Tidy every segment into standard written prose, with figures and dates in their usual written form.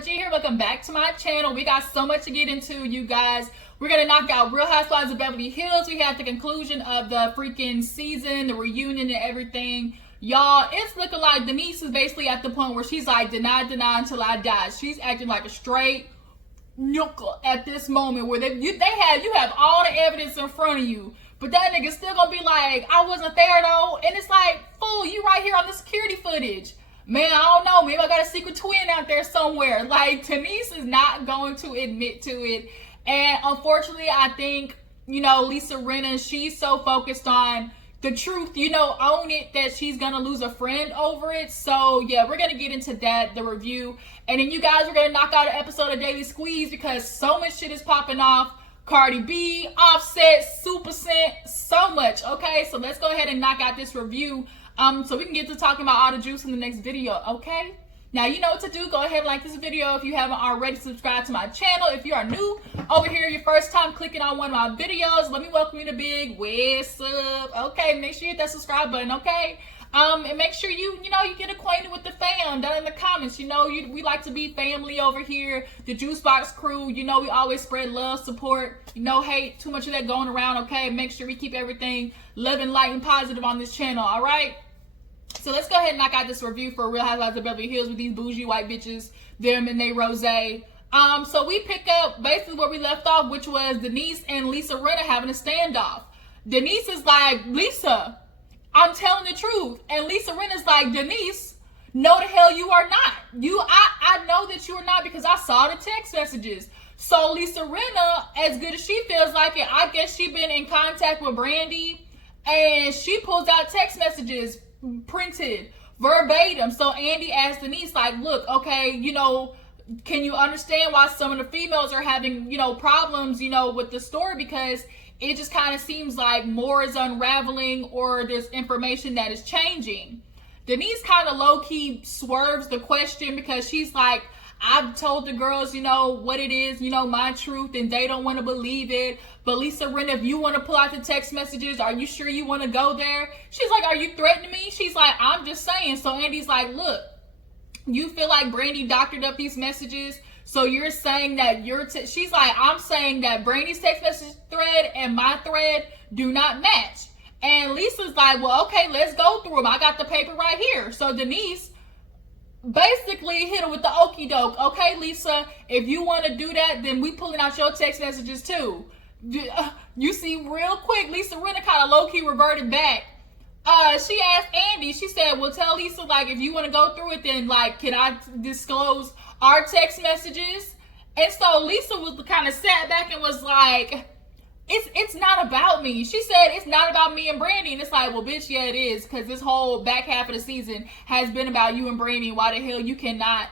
G here. Welcome back to my channel. We got so much to get into, you guys. We're going to knock out Real Housewives of Beverly Hills. We have the conclusion of the freaking season, the reunion and everything. Y'all, it's looking like Denise is basically at the point where she's like, deny until I die. She's acting like a straight knuckle at this moment where you have all the evidence in front of you. But that nigga's still going to be like, I wasn't there though. And it's like, fool, you right here on the security footage. Man, I don't know. Maybe I got a secret twin out there somewhere. Like, Denise is not going to admit to it. And unfortunately, I think, Lisa Rinna, she's so focused on the truth, own it, that she's going to lose a friend over it. So, yeah, we're going to get into that, the review. And then you guys are going to knock out an episode of Daily Squeeze because so much shit is popping off. Cardi B, Offset, Super Scent, so much. Okay, so let's go ahead and knock out this review. So we can get to talking about all the juice in the next video, okay? Now, you know what to do. Go ahead and like this video if you haven't already. Subscribe to my channel. If you are new over here, your first time clicking on one of my videos, let me welcome you to Big What's Up. Okay, make sure you hit that subscribe button, okay? And make sure you get acquainted with the fam down in the comments. We like to be family over here. The Juice Box crew, we always spread love, support, hate, too much of that going around, okay? Make sure we keep everything loving, light, and positive on this channel, all right? So let's go ahead and knock out this review for Real Housewives of Beverly Hills with these bougie white bitches, them and they rosé. So we pick up basically where we left off, which was Denise and Lisa Rinna having a standoff. Denise is like, Lisa, I'm telling the truth. And Lisa Rinna's like, Denise, no the hell you are not. I know that you are not because I saw the text messages. So Lisa Rinna, as good as she feels like it, I guess she been in contact with Brandy and she pulls out text messages printed verbatim. So Andy asked Denise, like, look, okay, can you understand why some of the females are having, problems, with the story? Because it just kind of seems like more is unraveling or there's information that is changing. Denise kind of low-key swerves the question because she's like, I've told the girls, what it is, my truth, and they don't want to believe it. But Lisa Rinna, if you want to pull out the text messages, are you sure you want to go there? She's like, are you threatening me? She's like, I'm just saying. So Andy's like, look, you feel like Brandy doctored up these messages. So you're saying that she's like, I'm saying that Brandy's text message thread and my thread do not match. And Lisa's like, well, okay, let's go through them. I got the paper right here. So Denise basically hit her with the okie doke. Okay, Lisa, if you want to do that, then we pulling out your text messages too. You see, real quick, Lisa Rinna kind of low-key reverted back. She asked Andy, she said, well, tell Lisa, like, if you want to go through it, then, like, can I disclose our text messages? And so Lisa was kind of sat back and was like, it's not about me. She said, it's not about me and Brandy. And it's like, well, bitch, yeah, it is. Because this whole back half of the season has been about you and Brandy. Why the hell you cannot?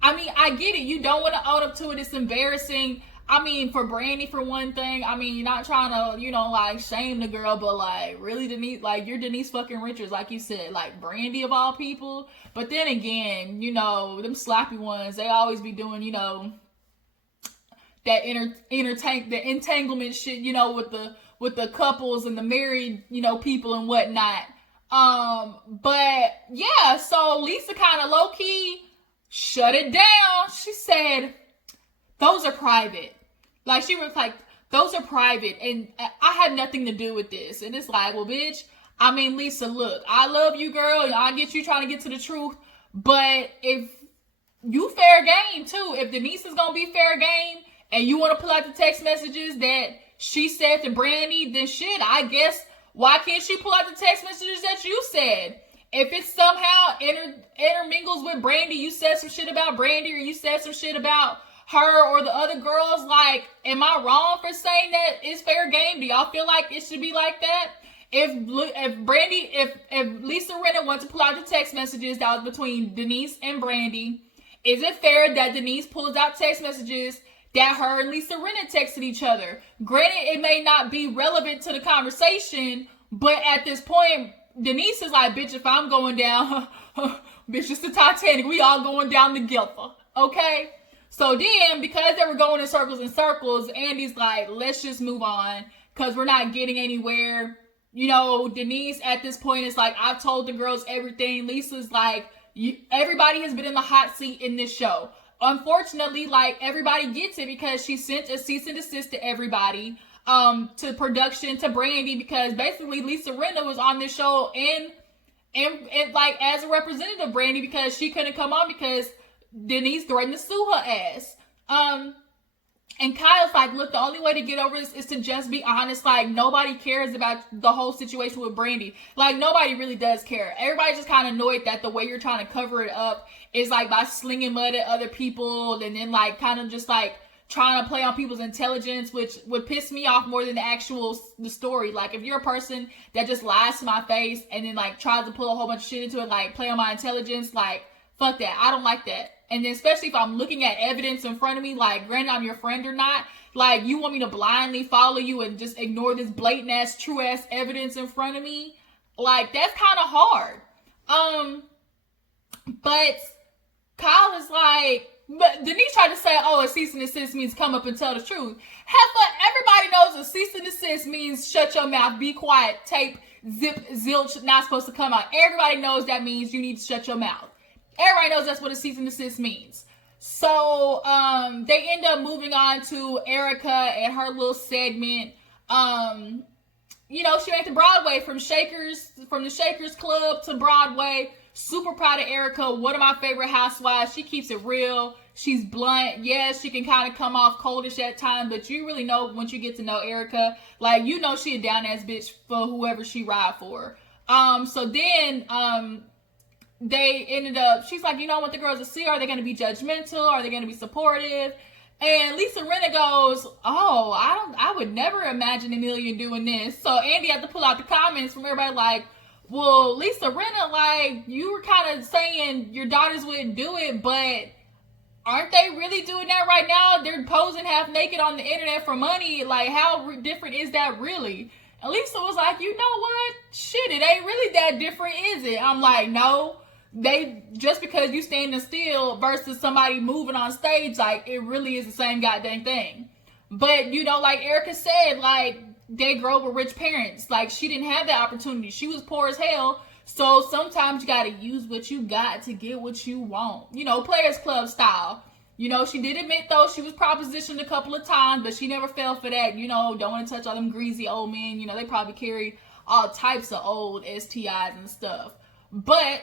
I mean, I get it. You don't want to own up to it. It's embarrassing. I mean, for Brandy, for one thing, I mean, not trying to, like, shame the girl, but, like, really, Denise, like, you're Denise fucking Richards, like you said, like, Brandy of all people. But then again, them sloppy ones, they always be doing, that the entanglement shit, with the couples and the married, people and whatnot. But yeah, so Lisa kind of low-key shut it down. She said, those are private. Like, she was like, those are private and I had nothing to do with this. And it's like, well, bitch, I mean, Lisa, look, I love you, girl. I get you trying to get to the truth. But if you fair game too, if Denise is going to be fair game and you want to pull out the text messages that she said to Brandy, then shit, I guess, why can't she pull out the text messages that you said? If it somehow intermingles with Brandy, you said some shit about Brandy or you said some shit about her or the other girls, like, am I wrong for saying that it's fair game? Do y'all feel like it should be like that? If Lisa Rinna wants to pull out the text messages that was between Denise and Brandy, is it fair that Denise pulls out text messages that her and Lisa Rinna texted each other? Granted, it may not be relevant to the conversation, but at this point, Denise is like, bitch, if I'm going down, bitch, it's the Titanic. We all going down together, okay? So then, because they were going in circles and circles, Andy's like, let's just move on because we're not getting anywhere. Denise at this point is like, I've told the girls everything. Lisa's like, everybody has been in the hot seat in this show. unfortunately, like, everybody gets it because she sent a cease and desist to everybody, to production, to Brandy, because basically Lisa Rinna was on this show and like as a representative of Brandy because she couldn't come on because Denise threatened to sue her ass. And Kyle's like, look, the only way to get over this is to just be honest. Like, nobody cares about the whole situation with Brandy. Like, nobody really does care. Everybody's just kind of annoyed that the way you're trying to cover it up is, like, by slinging mud at other people and then, like, kind of just, like, trying to play on people's intelligence, which would piss me off more than the story. Like, if you're a person that just lies to my face and then, like, tries to pull a whole bunch of shit into it, like, play on my intelligence, like, fuck that. I don't like that. And then especially if I'm looking at evidence in front of me, like, granted I'm your friend or not, like, you want me to blindly follow you and just ignore this blatant ass, true ass evidence in front of me? Like, that's kind of hard. But Kyle is like, but Denise tried to say, oh, a cease and desist means come up and tell the truth. Heifer, everybody knows a cease and desist means shut your mouth, be quiet, tape, zip, zilch, not supposed to come out. Everybody knows that means you need to shut your mouth. Everybody knows that's what a cease and desist means. So they end up moving on to Erica and her little segment. You know, she went to Broadway from the Shakers Club to Broadway. Super proud of Erica. One of my favorite housewives. She keeps it real. She's blunt. Yes, she can kind of come off coldish at times, but you really know once you get to know Erica, like, you know she a down ass bitch for whoever she ride for. So then they ended up, she's like, you know, I want the girls to see, are they going to be judgmental? Are they going to be supportive? And Lisa Rinna goes, oh, I would never imagine Amelia doing this. So Andy had to pull out the comments from everybody like, well, Lisa Rinna, like, you were kind of saying your daughters wouldn't do it, but aren't they really doing that right now? They're posing half naked on the internet for money. Like, how different is that really? And Lisa was like, you know what? Shit, it ain't really that different, is it? I'm like, no. They, just because you standing still versus somebody moving on stage, like, it really is the same goddamn thing. But, you know, like Erica said, like, they grew up with rich parents. Like, she didn't have that opportunity. She was poor as hell. So sometimes you gotta use what you got to get what you want. You know, Players Club style. You know, she did admit, though, she was propositioned a couple of times, but she never fell for that. You know, don't want to touch all them greasy old men. You know, they probably carry all types of old STIs and stuff. But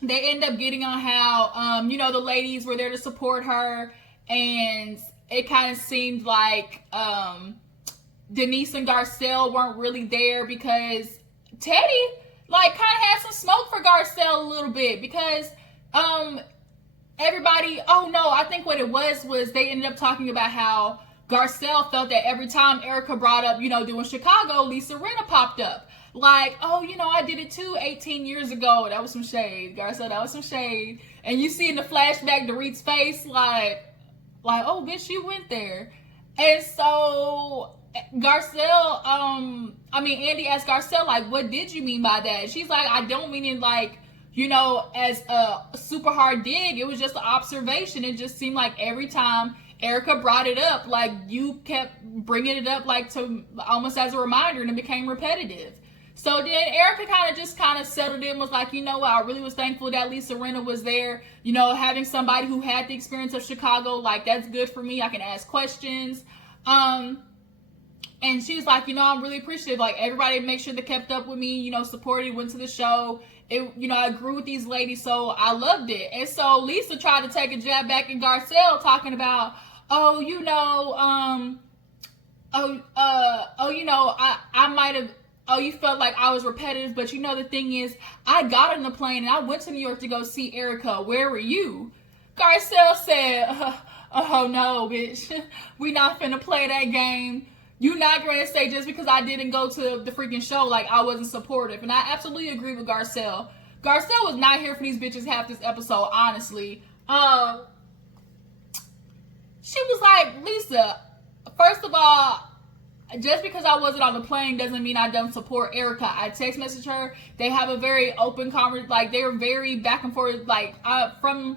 they end up getting on how, you know, the ladies were there to support her, and it kind of seemed like Denise and Garcelle weren't really there because Teddy, like, kind of had some smoke for Garcelle a little bit because everybody, oh no, I think what it was they ended up talking about how Garcelle felt that every time Erica brought up, you know, doing Chicago, Lisa Rinna popped up. Like, oh, you know, I did it too 18 years ago. That was some shade. Garcelle, that was some shade. And you see in the flashback Dorit's face, like, oh, bitch, you went there. And so Garcelle, Andy asked Garcelle, like, what did you mean by that? She's like, I don't mean it like, you know, as a super hard dig. It was just an observation. It just seemed like every time Erica brought it up, like, you kept bringing it up, like, to almost as a reminder, and it became repetitive. So then Erica kind of settled in, was like, you know what, I really was thankful that Lisa Rinna was there. You know, having somebody who had the experience of Chicago, like, that's good for me. I can ask questions. And she was like, you know, I'm really appreciative. Like, everybody make sure they kept up with me, you know, supported, went to the show. It, you know, I grew with these ladies, so I loved it. And so Lisa tried to take a jab back at Garcelle, talking about, oh, you know, you know, I might have, oh, you felt like I was repetitive, but you know, the thing is, I got on the plane and I went to New York to go see Erica. Where were you? Garcelle said, oh no, bitch, we not finna play that game. You not going to say just because I didn't go to the freaking show, like, I wasn't supportive. And I absolutely agree with Garcelle. Garcelle was not here for these bitches half this episode, honestly. She was like, Lisa, first of all, just because I wasn't on the plane doesn't mean I don't support Erica. I text messaged her. They have a very open conversation. Like, they're very back and forth. Like, from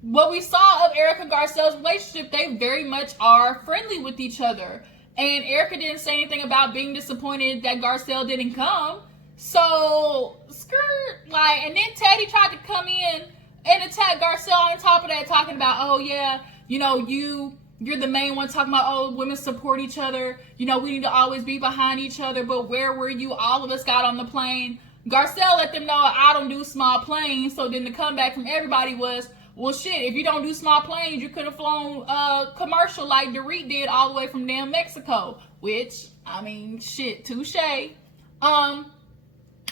what we saw of Erica and Garcelle's relationship, they very much are friendly with each other. And Erica didn't say anything about being disappointed that Garcelle didn't come. So, skirt, like, and then Teddy tried to come in and attack Garcelle on top of that, talking about, oh yeah, you're the main one talking about, oh, women support each other. We need to always be behind each other. But where were you? All of us got on the plane. Garcelle let them know, I don't do small planes. So then the comeback from everybody was, well, shit, if you don't do small planes, you could have flown commercial like Dorit did all the way from damn Mexico. Which, I mean, shit, touche. But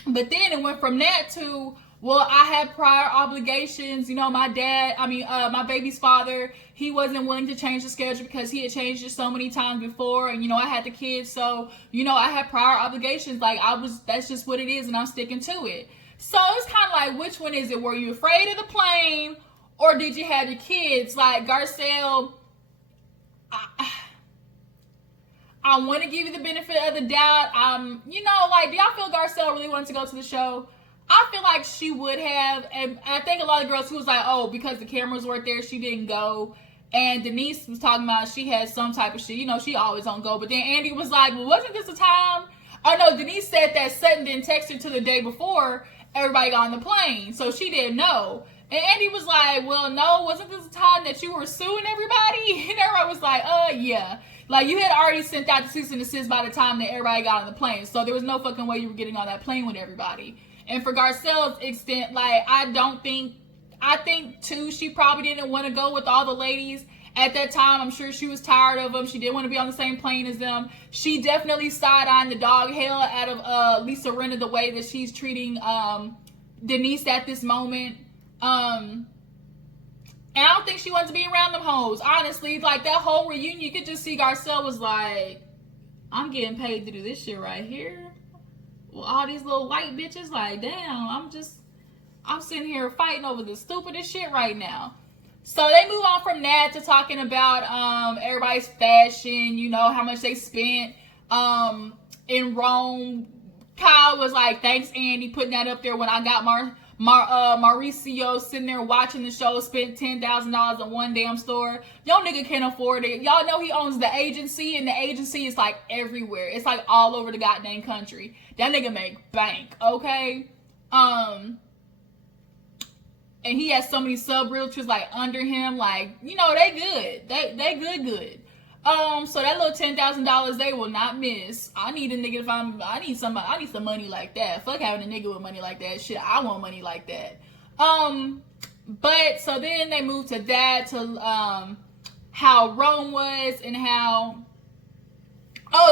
then it went from that to, well, I had prior obligations. My dad, my baby's father, he wasn't willing to change the schedule because he had changed it so many times before. And, I had the kids. So, I had prior obligations. Like, that's just what it is. And I'm sticking to it. So it's kind of like, which one is it? Were you afraid of the plane or did you have your kids? Like, Garcelle, I want to give you the benefit of the doubt. Do y'all feel Garcelle really wanted to go to the show? I feel like she would have, and I think a lot of girls who was like, oh, because the cameras weren't there, she didn't go. And Denise was talking about she had some type of shit. She always don't go. But then Andy was like, well, wasn't this the time? Oh, no, Denise said that Sutton didn't text her to the day before everybody got on the plane. So she didn't know. And Andy was like, well, no, wasn't this the time that you were suing everybody? And everybody was like, yeah. Like, you had already sent out the cease and desist by the time that everybody got on the plane. So there was no fucking way you were getting on that plane with everybody. And for Garcelle's extent, like, I think too, she probably didn't want to go with all the ladies at that time. I'm sure she was tired of them. She didn't want to be on the same plane as them. She definitely side-eyeing the dog hell out of Lisa Rinna the way that she's treating Denise at this moment. And I don't think she wants to be around them hoes. Honestly, like, that whole reunion, you could just see Garcelle was like, I'm getting paid to do this shit right here. Well, all these little white bitches, like, damn, I'm sitting here fighting over the stupidest shit right now. So they move on from that to talking about everybody's fashion, how much they spent in Rome. Kyle was like, thanks, Andy, putting that up there when I got Mauricio sitting there watching the show, spent $10,000 on one damn store. Y'all nigga can't afford it. Y'all know he owns the agency, and the agency is like everywhere. It's like all over the goddamn country. That nigga make bank, okay? And he has so many sub realtors like under him, like, they good. They good. So that little $10,000 they will not miss. I need a nigga I need some money like that. Fuck having a nigga with money like that. Shit, I want money like that. But so then they moved to that, to how Rome was, and how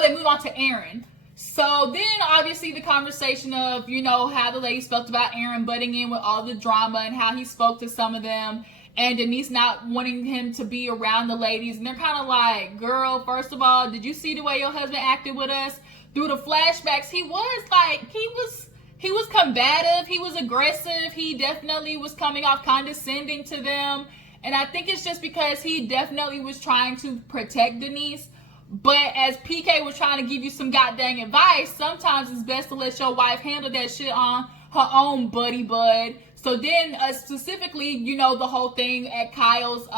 they move on to Aaron. So then obviously the conversation of, how the ladies felt about Aaron butting in with all the drama and how he spoke to some of them, and Denise not wanting him to be around the ladies. And they're kind of like, girl, first of all, did you see the way your husband acted with us? Through the flashbacks, he was combative. He was aggressive. He definitely was coming off condescending to them. And I think it's just because he definitely was trying to protect Denise. But as PK was trying to give you some goddamn advice, sometimes it's best to let your wife handle that shit on her own, buddy bud. So then specifically, the whole thing at Kyle's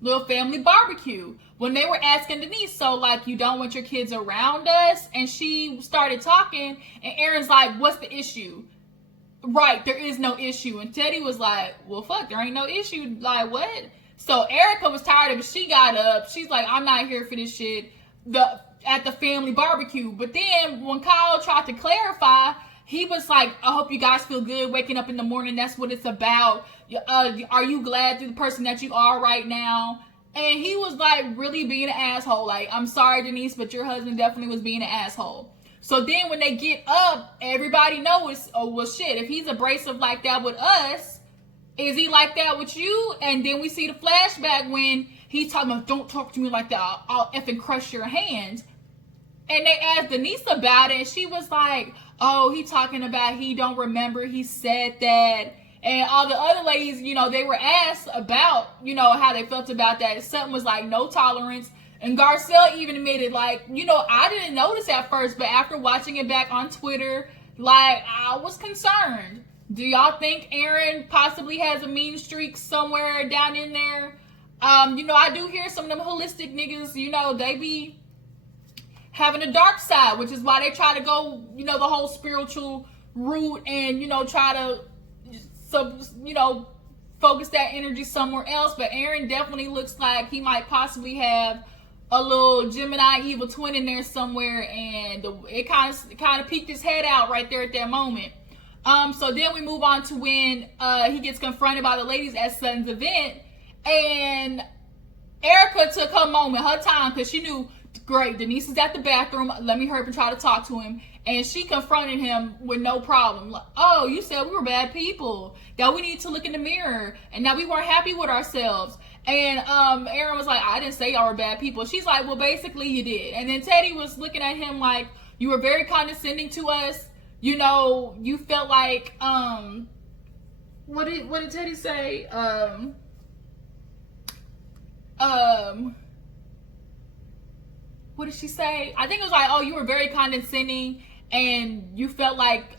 little family barbecue, when they were asking Denise, so like, you don't want your kids around us? And she started talking, and Aaron's like, what's the issue? Right, there is no issue. And Teddy was like, well, fuck, there ain't no issue. Like, what? So Erica was tired of it. She got up. She's like, I'm not here for this shit at the family barbecue. But then when Kyle tried to clarify, he was like, I hope you guys feel good waking up in the morning. That's what it's about. Are you glad you're the person that you are right now? And he was like really being an asshole. Like, I'm sorry, Denise, but your husband definitely was being an asshole. So then when they get up, everybody knows, oh, well, shit, if he's abrasive like that with us, is he like that with you? And then we see the flashback when he's talking about, don't talk to me like that. I'll effing crush your hand. And they asked Denise about it, and she was like, oh, he talking about he don't remember he said that. And all the other ladies, they were asked about, how they felt about that. Something was like, no tolerance. And Garcelle even admitted, like, I didn't notice at first, but after watching it back on Twitter, like, I was concerned. Do y'all think Aaron possibly has a mean streak somewhere down in there? I do hear some of them holistic niggas, they be having a dark side, which is why they try to go, the whole spiritual route and, try to, focus that energy somewhere else. But Aaron definitely looks like he might possibly have a little Gemini evil twin in there somewhere, and it kind of peeked his head out right there at that moment. So then we move on to when he gets confronted by the ladies at Sutton's event, and Erica took her moment, her time, because she knew, great, Denise is at the bathroom, let me hurry up and try to talk to him. And she confronted him with no problem. Like, oh, you said we were bad people, that we need to look in the mirror, and that we weren't happy with ourselves. And Aaron was like, I didn't say y'all were bad people. She's like, well, basically you did. And then Teddy was looking at him like, you were very condescending to us. You know, you felt like, what did Teddy say? What did she say? I think it was like, oh, you were very condescending, and you felt like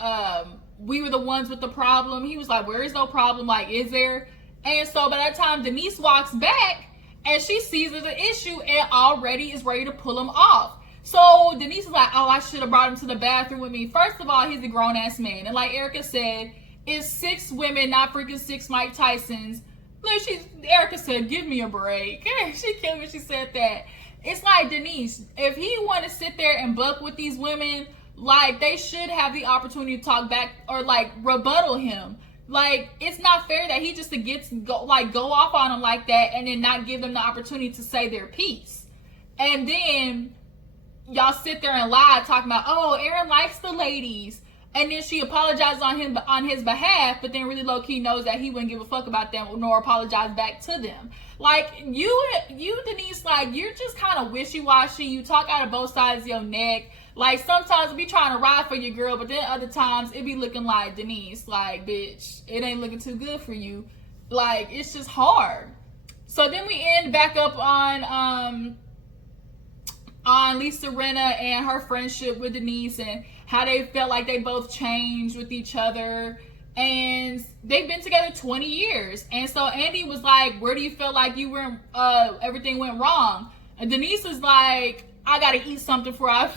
we were the ones with the problem. He was like, where is no problem? Like, is there? And so by that time, Denise walks back, and she sees there's an issue and already is ready to pull him off. So Denise is like, oh, I should have brought him to the bathroom with me. First of all, he's a grown-ass man. And like Erica said, it's 6 women, not freaking 6 Mike Tysons. Look, Erica said, give me a break. She killed me, she said that. It's like, Denise, if he want to sit there and buck with these women, like, they should have the opportunity to talk back or, like, rebuttal him. Like, it's not fair that he just go off on them like that and then not give them the opportunity to say their piece. And then y'all sit there and lie talking about, oh, Aaron likes the ladies. And then she apologizes on his behalf, but then really low-key knows that he wouldn't give a fuck about them nor apologize back to them. Like, you Denise, like, you're just kind of wishy-washy. You talk out of both sides of your neck. Like, sometimes it be trying to ride for your girl, but then other times it be looking like, Denise, like, bitch, it ain't looking too good for you. Like, it's just hard. So then we end back up on Lisa Rinna and her friendship with Denise and how they felt like they both changed with each other. And they've been together 20 years. And so Andy was like, where do you feel like you were, everything went wrong? And Denise was like, I gotta eat something before I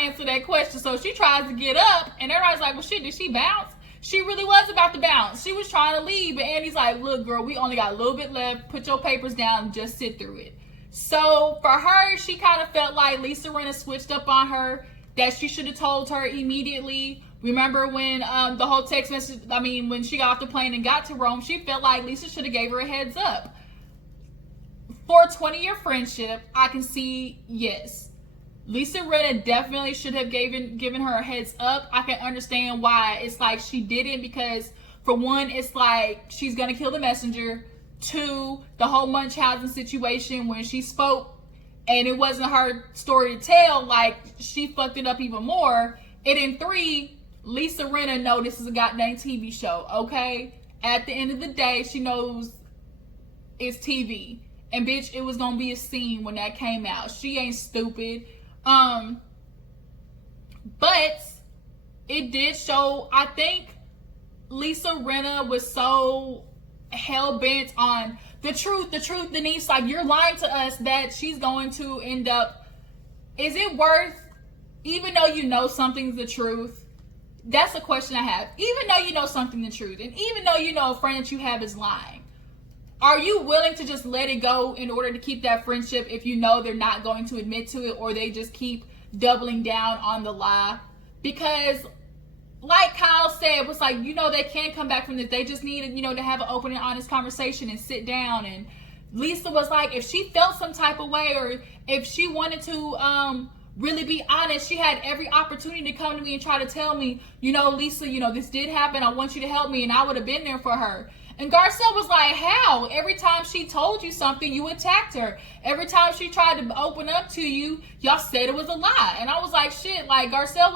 answer that question. So she tries to get up, and everybody's like, well, shit, did she bounce? She really was about to bounce. She was trying to leave, but Andy's like, look, girl, we only got a little bit left. Put your papers down and just sit through it. So for her, she kind of felt like Lisa Rinna switched up on her, that she should have told her immediately. Remember when the whole text message, when she got off the plane and got to Rome, she felt like Lisa should have gave her a heads up. For a 20-year friendship, I can see, yes, Lisa Rinna definitely should have given her a heads up. I can understand why it's like she didn't, because for one, it's like she's gonna kill the messenger. 2, the whole Munchausen situation when she spoke and it wasn't her story to tell, like, she fucked it up even more. And in 3, Lisa Rinna knows this is a goddamn TV show, okay? At the end of the day, she knows it's TV. And bitch, it was gonna be a scene when that came out. She ain't stupid. But it did show, I think Lisa Rinna was so hell-bent on the truth, Denise, like, you're lying to us that she's going to end up, is it worth, even though you know something's the truth, that's a question I have, even though you know something the truth, and even though you know a friend that you have is lying, are you willing to just let it go in order to keep that friendship if you know they're not going to admit to it, or they just keep doubling down on the lie? Because like Kyle said, was like, they can't come back from this. They just needed, to have an open and honest conversation and sit down. And Lisa was like, if she felt some type of way, or if she wanted to really be honest, she had every opportunity to come to me and try to tell me, Lisa, this did happen. I want you to help me. And I would have been there for her. And Garcelle was like, how? Every time she told you something, you attacked her. Every time she tried to open up to you, y'all said it was a lie. And I was like, shit, like, Garcelle,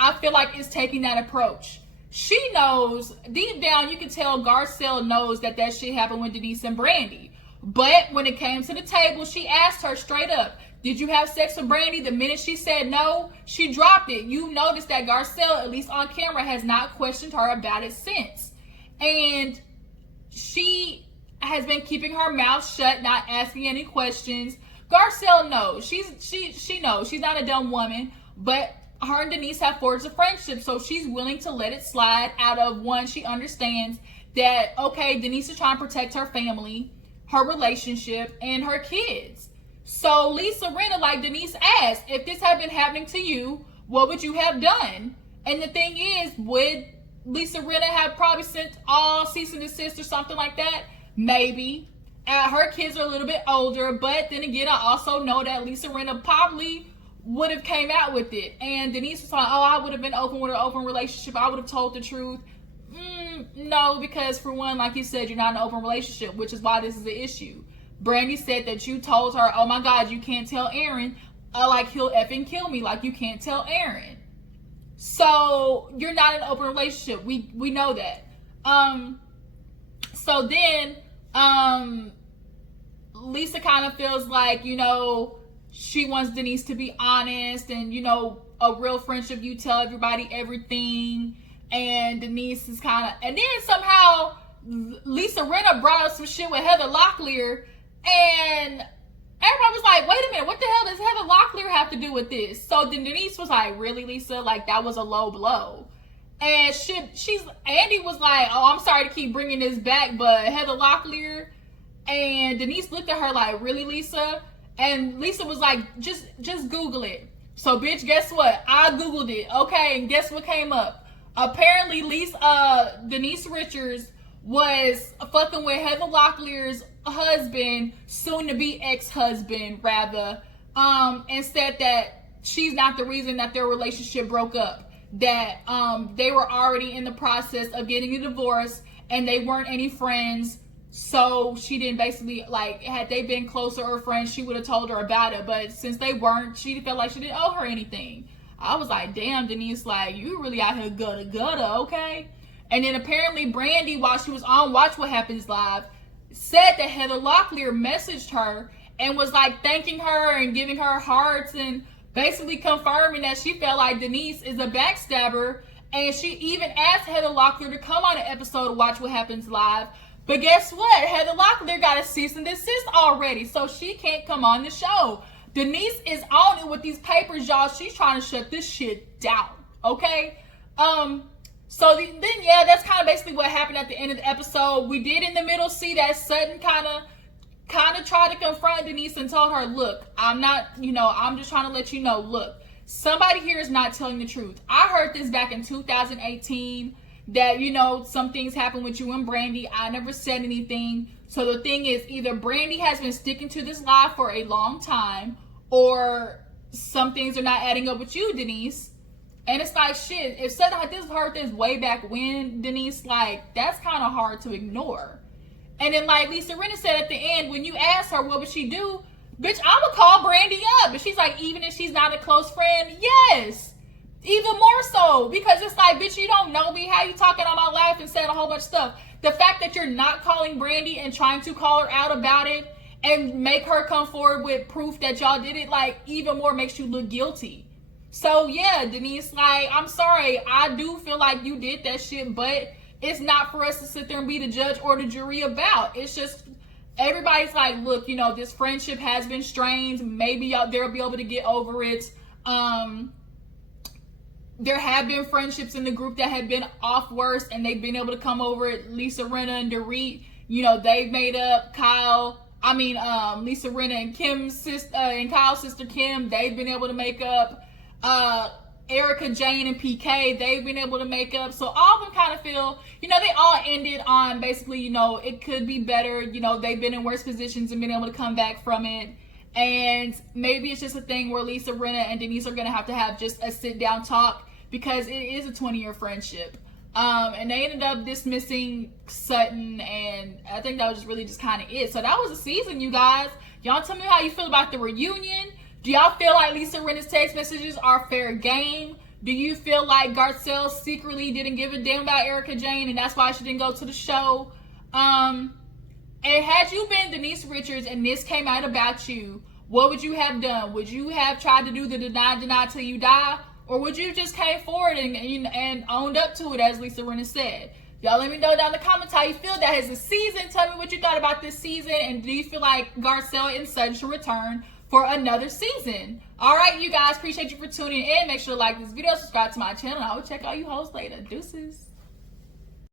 I feel like, is taking that approach. She knows, deep down, you can tell Garcelle knows that shit happened with Denise and Brandy. But when it came to the table, she asked her straight up, did you have sex with Brandy? The minute she said no, she dropped it. You noticed that Garcelle, at least on camera, has not questioned her about it since. And she has been keeping her mouth shut, not asking any questions. Garcelle knows. She knows. She's not a dumb woman. But her and Denise have forged a friendship, so she's willing to let it slide out of one. She understands that, okay, Denise is trying to protect her family, her relationship, and her kids. So Lisa Rinna, like Denise asked, if this had been happening to you, what would you have done? And the thing is, would Lisa Rinna have probably sent all cease and desist or something like that? Maybe. Her kids are a little bit older, but then again, I also know that Lisa Rinna probably would have came out with it. And Denise was like, oh, I would have been open with an open relationship. I would have told the truth. No, because for one, like you said, you're not in an open relationship, which is why this is the issue. Brandy said that you told her, oh my God, you can't tell Aaron, like he'll effing kill me, like you can't tell Aaron. So you're not in an open relationship. We know that. So then Lisa kind of feels like, you know, she wants Denise to be honest, and, you know, a real friendship, you tell everybody everything. And Denise is kind of, and then somehow Lisa Rinna brought up some shit with Heather Locklear, and everybody was like, wait a minute, what the hell does Heather Locklear have to do with this? So then Denise was like, really, Lisa? Like, that was a low blow. And Andy was like, oh, I'm sorry to keep bringing this back, but Heather Locklear. And Denise looked at her like, really, Lisa? And Lisa was like, just Google it. So, bitch, guess what? I Googled it, okay? And guess what came up? Apparently, Denise Richards was fucking with Heather Locklear's husband, soon to be ex-husband, rather, and said that she's not the reason that their relationship broke up. That they were already in the process of getting a divorce, and they weren't any friends. So she didn't basically, like, had they been closer or friends, she would have told her about it. But since they weren't, she felt like she didn't owe her anything. I was like, damn, Denise, like, you really out here gutter, okay? And then apparently Brandy, while she was on Watch What Happens Live, said that Heather Locklear messaged her and was like thanking her and giving her hearts and basically confirming that she felt like Denise is a backstabber. And she even asked Heather Locklear to come on an episode of Watch What Happens Live. But guess what? Heather Locklear got a cease and desist already, so she can't come on the show. Denise is on it with these papers, y'all. She's trying to shut this shit down, okay? So then, yeah, that's kind of basically what happened at the end of the episode. We did in the middle see that Sutton kind of tried to confront Denise and told her, look, I'm not, you know, I'm just trying to let you know, look, somebody here is not telling the truth. I heard this back in 2018 that, you know, some things happened with you and Brandy. I never said anything. So the thing is, either Brandy has been sticking to this lie for a long time, or some things are not adding up with you, Denise. And it's like, shit, if something like this heard this way back when, Denise, like, that's kind of hard to ignore. And then, like Lisa Rinna said at the end, when you asked her what would she do, bitch, I'ma call Brandy up. And she's like, even if she's not a close friend, yes. Even more so, because it's like, bitch, you don't know me. How you talking on my life and saying a whole bunch of stuff? The fact that you're not calling Brandy and trying to call her out about it and make her come forward with proof that y'all did it, like, even more makes you look guilty. So, yeah, Denise, like, I'm sorry. I do feel like you did that shit, but it's not for us to sit there and be the judge or the jury about. It's just, everybody's like, look, you know, this friendship has been strained. Maybe they'll be able to get over it. There have been friendships in the group that have been off worse, and they've been able to come over it. Lisa Rinna and Dorit, you know, they've made up. Lisa Rinna and Kim's sister, and Kyle's sister Kim, they've been able to make up. Erica, Jane, and PK, they've been able to make up. So all of them kind of feel, you know, they all ended on basically, you know, it could be better. You know, they've been in worse positions and been able to come back from it. And maybe it's just a thing where Lisa Rinna and Denise are going to have just a sit down talk, because it is a 20-year friendship. And they ended up dismissing Sutton, and I think that was just really just kind of it. So that was the season, you guys. Y'all tell me how you feel about the reunion. Do y'all feel like Lisa Rinna's text messages are fair game? Do you feel like Garcelle secretly didn't give a damn about Erica Jane, and that's why she didn't go to the show? And had you been Denise Richards and this came out about you, what would you have done? Would you have tried to do the deny till you die? Or would you just came forward and owned up to it, as Lisa Rinna said? Y'all let me know down in the comments how you feel. That is the season. Tell me what you thought about this season. And do you feel like Garcelle and Sutton should return for another season. All right, you guys, appreciate you for tuning in. Make sure to like this video, subscribe to my channel, and I will check all you hoes later. Deuces.